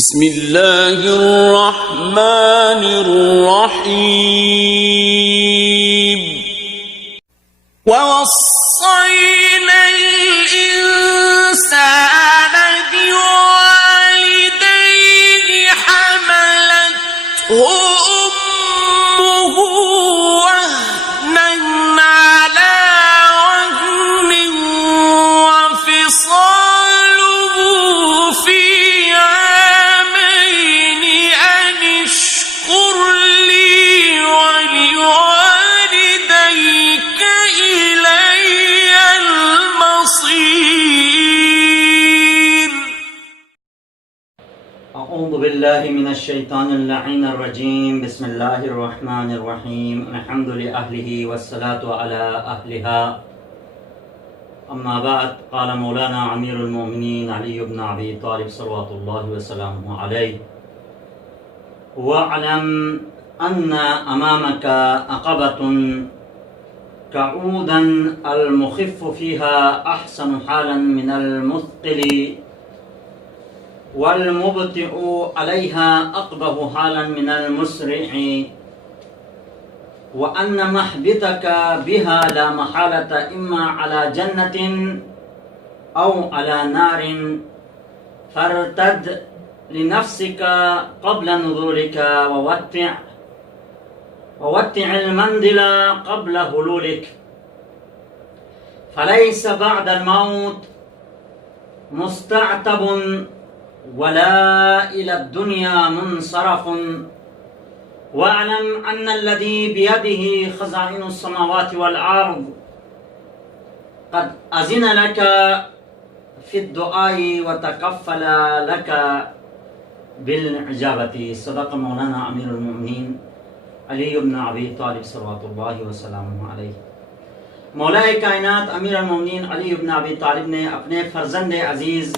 بسم اللہ الرحمن الرحیم ووصینا الانسان بوالدیہ حملته امه وهنا على وهن وفصاله في عامين أن اشكر لي ولوالديك إلي المصير. اعوذ باللہ من الشیطان اللعین الرجیم. بسم اللہ الرحمن الرحیم. الحمد لأہلہ والصلاة علی اہلہا. اما بعد، قال مولانا امیر المؤمنین علی بن ابی طالب صلوات اللہ وسلامہ علیہ: وَاعْلَمْ أَنَّ أَمَامَكَ عَقَبَةٌ كَعُودًا الْمُخِفُّ فِيهَا أَحْسَنُ حَالًا مِنَ الْمُثْقِلِ والمبطئ عليها أقبح حالا من المسرع، وأن محبتك بها لا محالة إما على جنة أو على نار، فارتد لنفسك قبل نزولك ووتع المنزل قبل هلولك، فليس بعد الموت مستعتب ولا إلى الدنيا منصرف. واعلم أن الذي بيده خزائن السماوات والأرض قد أذن لك في الدعاء وتكفل لك بالإجابة. صدق مولانا أمير المؤمنين علی بن ابی طالب صلوات اللہ وسلامہ علیہ. مولا کائنات امیر المؤمنین علی بن ابی طالب نے اپنے فرزند عزیز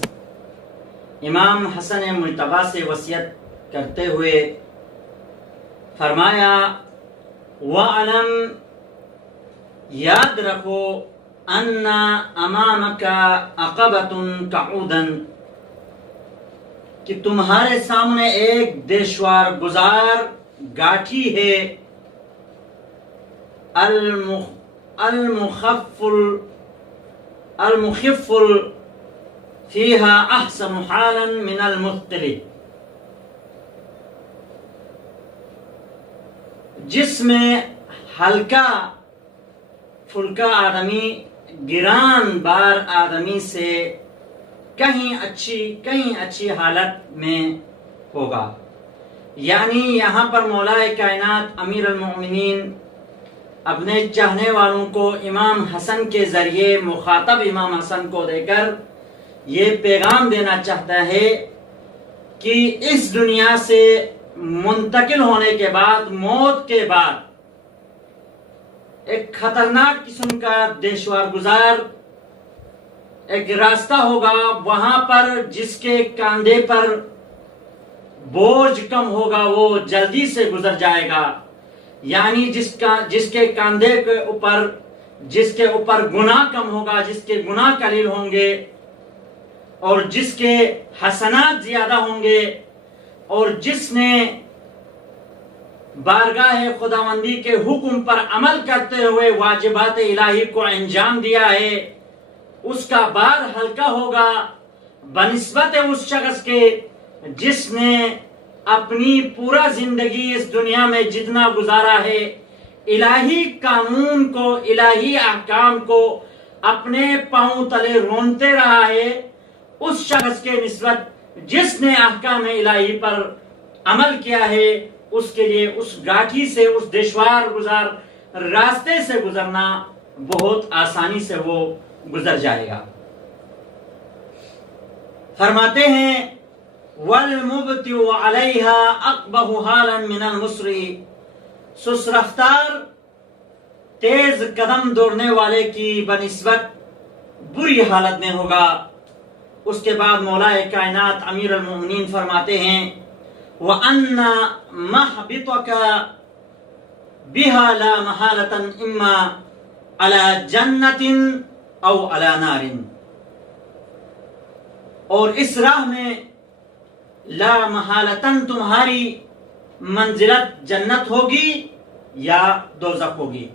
امام حسن مجتبیٰ سے وصیت کرتے ہوئے فرمایا: وَعَلَمْ، یاد رکھو، أَنَّ أَمَامَكَ عَقَبَةٌ كَعُودًا، کہ تمہارے سامنے ایک دشوار گزار گاٹھی ہے، المخف فیہا احسن حالا من المثقل، جس میں ہلکا پھلکا آدمی گران بار آدمی سے کہیں اچھی حالت میں ہوگا. یعنی یہاں پر مولا کائنات امیر المؤمنین اپنے چاہنے والوں کو امام حسن کے ذریعے مخاطب امام حسن کو دے کر یہ پیغام دینا چاہتا ہے کہ اس دنیا سے منتقل ہونے کے بعد، موت کے بعد، ایک خطرناک قسم کا دشوار گزار ایک راستہ ہوگا. وہاں پر جس کے کاندھے پر بوجھ کم ہوگا وہ جلدی سے گزر جائے گا. یعنی جس کے کاندھے کے اوپر گناہ کم ہوگا، جس کے گناہ قلیل ہوں گے، اور جس کے حسنات زیادہ ہوں گے، اور جس نے بارگاہ خداوندی کے حکم پر عمل کرتے ہوئے واجبات الہی کو انجام دیا ہے، اس کا بار ہلکا ہوگا بنسبت اس شخص کے جس نے اپنی پورا زندگی اس دنیا میں جتنا گزارا ہے، الہی قانون کو، الہی احکام کو اپنے پاؤں تلے رونتے رہا ہے، اس شخص کے نسبت جس نے احکام الہی پر عمل کیا ہے، اس کے لیے اس گاٹھی سے، اس دشوار گزار راستے سے گزرنا بہت آسانی سے وہ گزر جائے گا. فرماتے ہیں: وَالْمُبْتِعُ عَلَيْهَا أَقْبَحُ حَالًا مِنَ الْمُسْرِعِ، سست رفتار تیز قدم دوڑنے والے کی بنسبت بری حالت میں ہوگا. اس کے بعد مولا کائنات امیر المؤمنین فرماتے ہیں: وَأَنَّ مَحْبِطَكَ بِهَا لَا مَحَالَةً إِمَّا عَلَى جَنَّةٍ أَوْ عَلَى نَارٍ، اور اس راہ میں لا محالتاً تمہاری منزلت جنت ہوگی یا دوزخ ہوگی.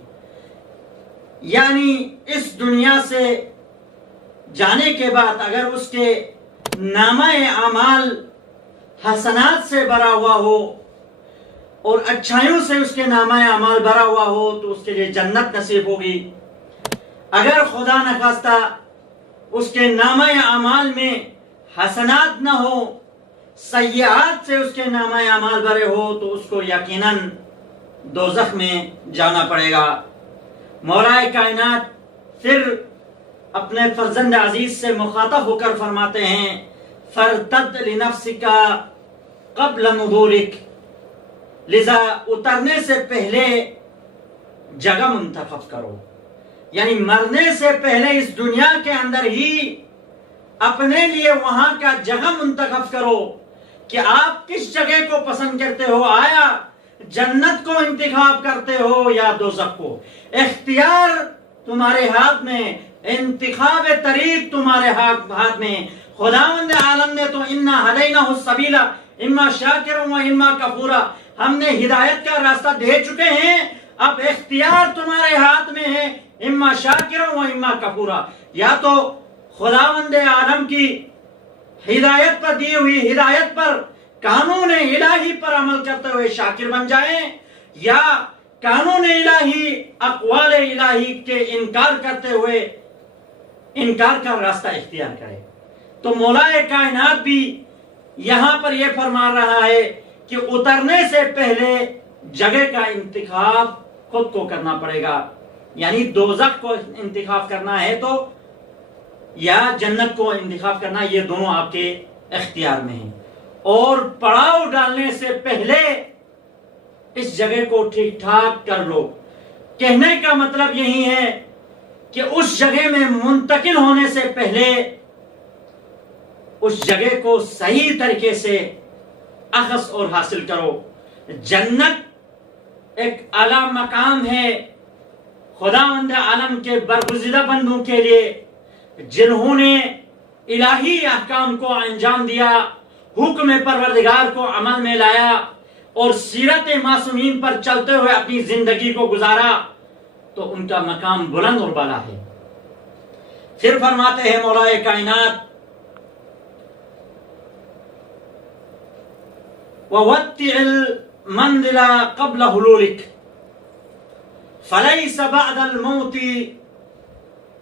یعنی اس دنیا سے جانے کے بعد اگر اس کے نامہ اعمال حسنات سے بھرا ہوا ہو اور اچھائیوں سے اس کے نامہ اعمال بھرا ہوا ہو تو اس کے لیے جنت نصیب ہوگی. اگر خدا نخواستہ اس کے نامہ اعمال میں حسنات نہ ہو، سیئات سے اس کے نامہ اعمال بھرے ہو تو اس کو یقیناً دوزخ میں جانا پڑے گا. مولا کائنات پھر اپنے فرزند عزیز سے مخاطب ہو کر فرماتے ہیں فَارْتَدْ لِنَفْسِكَ قَبْلَ نُزُولِكَ، لذا اترنے سے پہلے جگہ منتخب کرو. یعنی مرنے سے پہلے اس دنیا کے اندر ہی اپنے لیے وہاں کا جگہ منتخب کرو کہ آپ کس جگہ کو پسند کرتے ہو. آیا جنت کو انتخاب کرتے ہو یا دوزخ کو؟ اختیار تمہارے ہاتھ میں، انتخاب طریق تمہارے ہاتھ میں. خداوند عالم نے تو انا ہدیناہ السبیل اما شاکرا و اما کفورا، ہم نے ہدایت کا راستہ دے چکے ہیں، اب اختیار تمہارے ہاتھ میں ہے، اما شاکرا و اما کفورا. یا تو خداوند عالم کی ہدایت پر دی ہوئی ہدایت پر، قانون الہی پر عمل کرتے ہوئے شاکر بن جائیں، یا قانون الہی اقوال الہی کے انکار کرتے ہوئے انکار کا راستہ اختیار کرے. تو مولا کائنات بھی یہاں پر یہ فرما رہا ہے کہ اترنے سے پہلے جگہ کا انتخاب خود کو کرنا پڑے گا. یعنی دوزخ کو انتخاب کرنا ہے تو یا جنت کو انتخاب کرنا، یہ دونوں آپ کے اختیار میں ہیں. اور پڑاؤ ڈالنے سے پہلے اس جگہ کو ٹھیک ٹھاک کر لو. کہنے کا مطلب یہی ہے کہ اس جگہ میں منتقل ہونے سے پہلے اس جگہ کو صحیح طریقے سے اخذ اور حاصل کرو. جنت ایک اعلیٰ مقام ہے خداوند عالم کے برگزیدہ بندوں کے لیے جنہوں نے الہی احکام کو انجام دیا، حکم پروردگار کو عمل میں لایا اور سیرت معصومین پر چلتے ہوئے اپنی زندگی کو گزارا، تو ان کا مقام بلند اور بالا ہے. پھر فرماتے ہیں مولا کائنات وَوَتِّعِ الْمَنْزِلَ قَبْلَ حُلُولِكَ فَلَيْسَ بَعْدَ الْمَوْتِ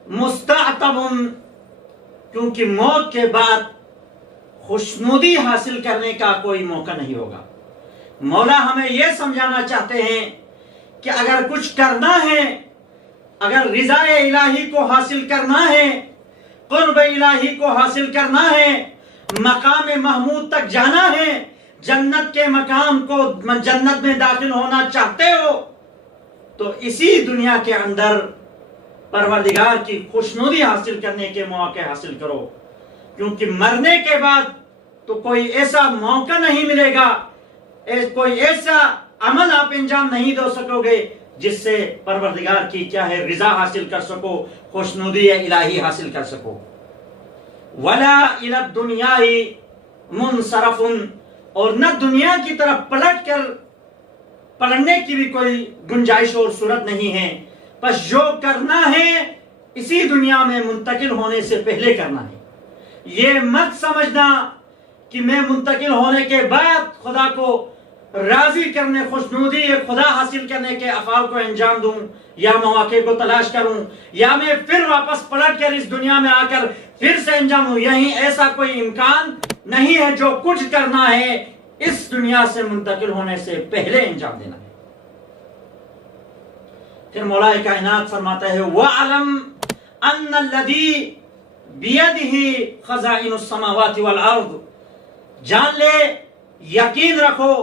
مُسْتَعْتَبٌ، کیونکہ موت کے بعد خوشنودی حاصل کرنے کا کوئی موقع نہیں ہوگا. مولا ہمیں یہ سمجھانا چاہتے ہیں کہ اگر کچھ کرنا ہے، اگر رضا الہی کو حاصل کرنا ہے، قرب الہی کو حاصل کرنا ہے، مقام محمود تک جانا ہے، جنت کے مقام کو، جنت میں داخل ہونا چاہتے ہو، تو اسی دنیا کے اندر پروردگار کی خوشنودی حاصل کرنے کے مواقع حاصل کرو. کیونکہ مرنے کے بعد تو کوئی ایسا موقع نہیں ملے گا، کوئی ایسا عمل آپ انجام نہیں دے سکو گے جس سے پروردگار کی کیا ہے رضا حاصل کر سکو، خوشنودی الہی حاصل کر سکو. وَلَا إِلَى الدُّنْيَا مُنْصَرَفٌ، اور نہ دنیا کی طرف پلٹنے کی بھی کوئی گنجائش اور صورت نہیں ہے. بس جو کرنا ہے اسی دنیا میں منتقل ہونے سے پہلے کرنا ہے. یہ مت سمجھنا کہ میں منتقل ہونے کے بعد خدا کو راضی کرنے، خوشنودی خدا حاصل کرنے کے افعال کو انجام دوں یا مواقع کو تلاش کروں، یا میں پھر واپس پلٹ کر اس دنیا میں آ کر پھر سے انجام دوں. یہی ایسا کوئی امکان نہیں ہے. جو کچھ کرنا ہے اس دنیا سے منتقل ہونے سے پہلے انجام دینا ہے. پھر مولا کائنات فرماتا ہے وَعَلَمْ أَنَّ الَّذِي بِيَدِهِ خَزَائِنُ السَّمَاوَاتِ وَالْأَرْضِ، جان لے، یقین رکھو،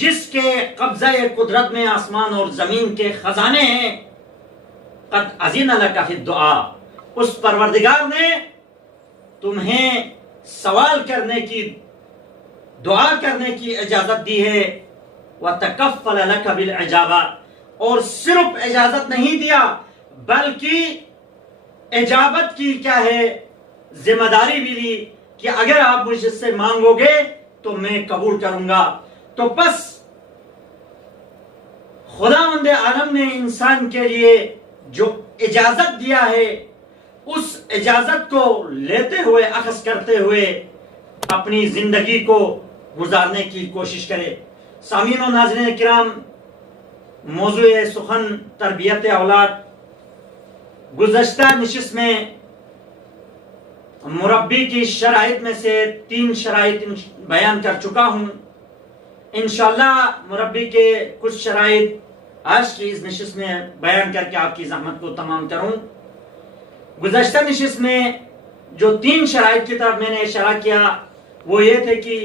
جس کے قبضہ قدرت میں آسمان اور زمین کے خزانے ہیں، قَدْ أَذِنَ لَكَ فِي الدُّعَاءِ، اس پروردگار نے تمہیں سوال کرنے کی، دعا کرنے کی اجازت دی ہے. وَتَكَفَّلَ لَكَ بِالْإِجَابَةِ، اور صرف اجازت نہیں دیا بلکہ اجابت کی کیا ہے ذمہ داری بھی لی کہ اگر آپ مجھ سے مانگو گے تو میں قبول کروں گا۔ تو بس خداوند عالم نے انسان کے لیے جو اجازت دیا ہے اس اجازت کو لیتے ہوئے اخذ کرتے ہوئے اپنی زندگی کو گزارنے کی کوشش کرے۔ سامعین و ناظرین کرام، موضوع سخن تربیت اولاد، گزشتہ نشست میں مربی کی شرائط میں سے 3 شرائط بیان کر چکا ہوں۔ انشاءاللہ مربی کے کچھ شرائط آج کی اس نشست میں بیان کر کے آپ کی زحمت کو تمام کروں۔ گزشتہ نشست میں جو 3 شرائط کی طرف میں نے اشارہ کیا وہ یہ تھے کہ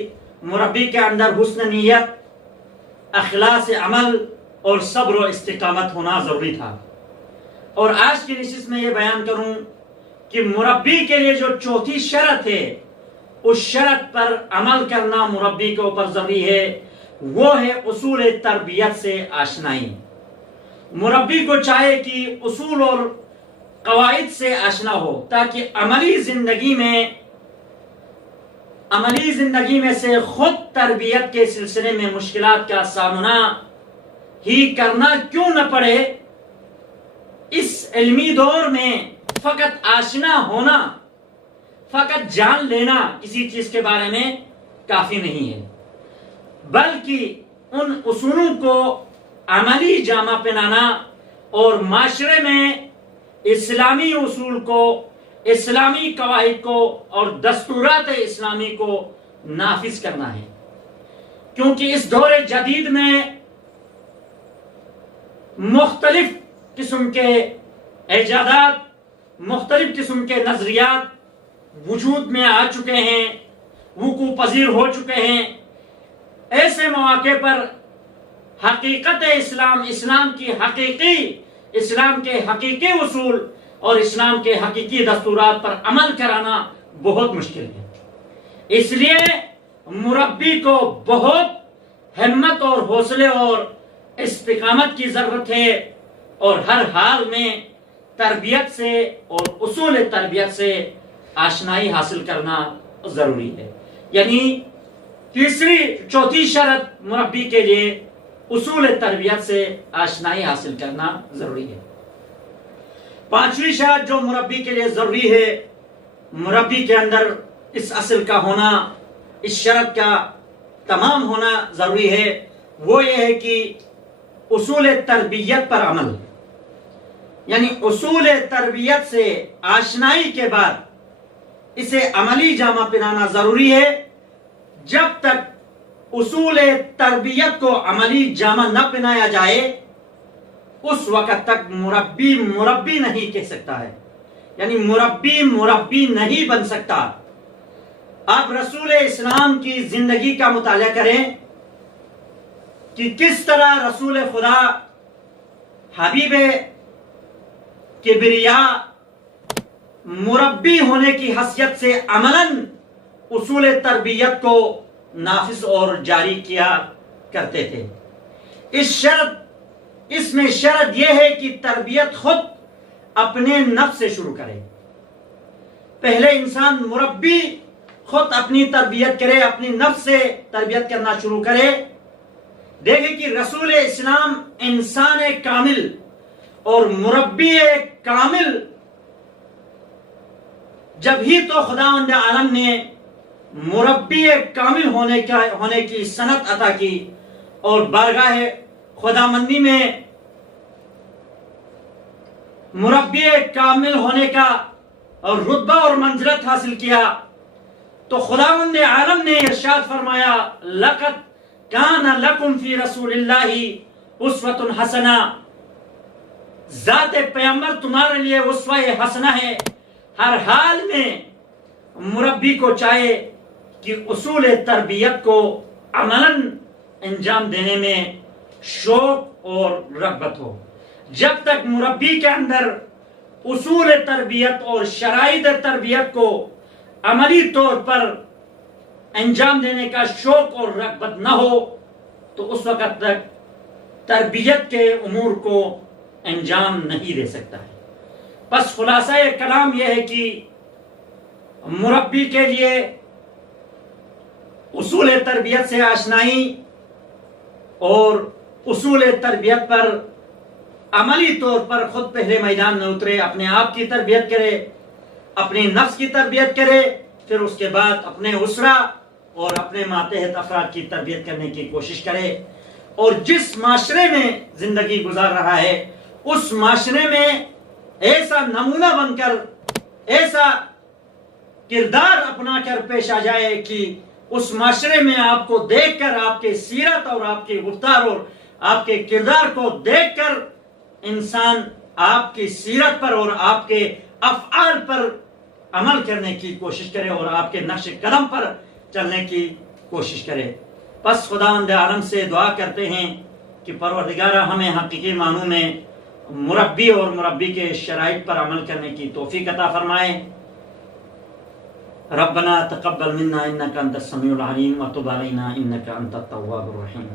مربی کے اندر حسن نیت، اخلاص عمل اور صبر و استقامت ہونا ضروری تھا۔ اور آج کی نشست میں یہ بیان کروں کہ مربی کے لیے جو 4تھی شرط ہے اس شرط پر عمل کرنا مربی کے اوپر ضروری ہے، وہ ہے اصول تربیت سے آشنائی۔ مربی کو چاہے کہ اصول اور قواعد سے آشنا ہو تاکہ عملی زندگی میں سے خود تربیت کے سلسلے میں مشکلات کا سامنا ہی کرنا کیوں نہ پڑے۔ اس علمی دور میں فقط آشنا ہونا، فقط جان لینا کسی چیز کے بارے میں کافی نہیں ہے، بلکہ ان اصولوں کو عملی جامہ پہنانا اور معاشرے میں اسلامی اصول کو، اسلامی قواعد کو اور دستورات اسلامی کو نافذ کرنا ہے۔ کیونکہ اس دور جدید میں مختلف قسم کے ایجادات، مختلف قسم کے نظریات وجود میں آ چکے ہیں، وقوع پذیر ہو چکے ہیں۔ ایسے مواقع پر حقیقت اسلام کے حقیقی اصول اور اسلام کے حقیقی دستورات پر عمل کرانا بہت مشکل ہے۔ اس لیے مربی کو بہت ہمت اور حوصلے اور استقامت کی ضرورت ہے، اور ہر حال میں تربیت سے اور اصول تربیت سے آشنائی حاصل کرنا ضروری ہے۔ یعنی 4تھی شرط مربی کے لیے اصول تربیت سے آشنائی حاصل کرنا ضروری ہے۔ 5ویں شرط جو مربی کے لیے ضروری ہے، مربی کے اندر اس اصل کا ہونا، اس شرط کا تمام ہونا ضروری ہے، وہ یہ ہے کہ اصول تربیت پر عمل، یعنی اصول تربیت سے آشنائی کے بعد اسے عملی جامہ پہنانا ضروری ہے۔ جب تک اصول تربیت کو عملی جامہ نہ پہنایا جائے اس وقت تک مربی نہیں کہہ سکتا ہے، یعنی مربی نہیں بن سکتا۔ آپ رسول اسلام کی زندگی کا مطالعہ کریں کہ کس طرح رسول خدا حبیب کبریا مربی ہونے کی حیثیت سے عملاً اصول تربیت کو نافذ اور جاری کیا کرتے تھے۔ اس میں شرط یہ ہے کہ تربیت خود اپنے نفس سے شروع کرے۔ پہلے انسان مربی خود اپنی تربیت کرے، اپنی نفس سے تربیت کرنا شروع کرے۔ دیکھیں کہ رسول اسلام انسان کامل اور مربی کامل، جب ہی تو خداوند عالم نے مربی کامل ہونے کی سنت عطا کی اور بارگاہ خداوندی میں مربی کامل ہونے کا اور رتبہ اور منزلت حاصل کیا، تو خداوند عالم نے ارشاد فرمایا لقد کان لکم فی رسول اللہ اسوۃ حسنہ، ذات پیغمبر تمہارے لیے اسوہ حسنہ ہے۔ ہر حال میں مربی کو چاہے کہ اصول تربیت کو عملاً انجام دینے میں شوق اور رغبت ہو۔ جب تک مربی کے اندر اصول تربیت اور شرائط تربیت کو عملی طور پر انجام دینے کا شوق اور رغبت نہ ہو تو اس وقت تک تربیت کے امور کو انجام نہیں دے سکتا ہے۔ بس خلاصہ کلام یہ ہے کہ مربی کے لیے اصول تربیت سے آشنائی اور اصول تربیت پر عملی طور پر خود پہلے میدان میں اترے، اپنے آپ کی تربیت کرے، اپنی نفس کی تربیت کرے، پھر اس کے بعد اپنے اسرہ اور اپنے ماتحت افراد کی تربیت کرنے کی کوشش کرے، اور جس معاشرے میں زندگی گزار رہا ہے اس معاشرے میں ایسا نمونہ بن کر، ایسا کردار اپنا کر پیش آ جائے کہ اس معاشرے میں آپ کو دیکھ کر، آپ کے سیرت اور آپ کے گفتار اور آپ کے کردار کو دیکھ کر انسان آپ کی سیرت پر اور آپ کے افعال پر عمل کرنے کی کوشش کرے اور آپ کے نقش قدم پر چلنے کی کوشش کرے۔ پس خداوند عالم سے دعا کرتے ہیں کہ پروردگارہ ہمیں حقیقی معنوں میں مربی اور مربی کے شرائط پر عمل کرنے کی توفیق عطا فرمائے۔ ربنا تقبل منا انك انت السميع العليم وتب علينا انك انت التواب الرحيم۔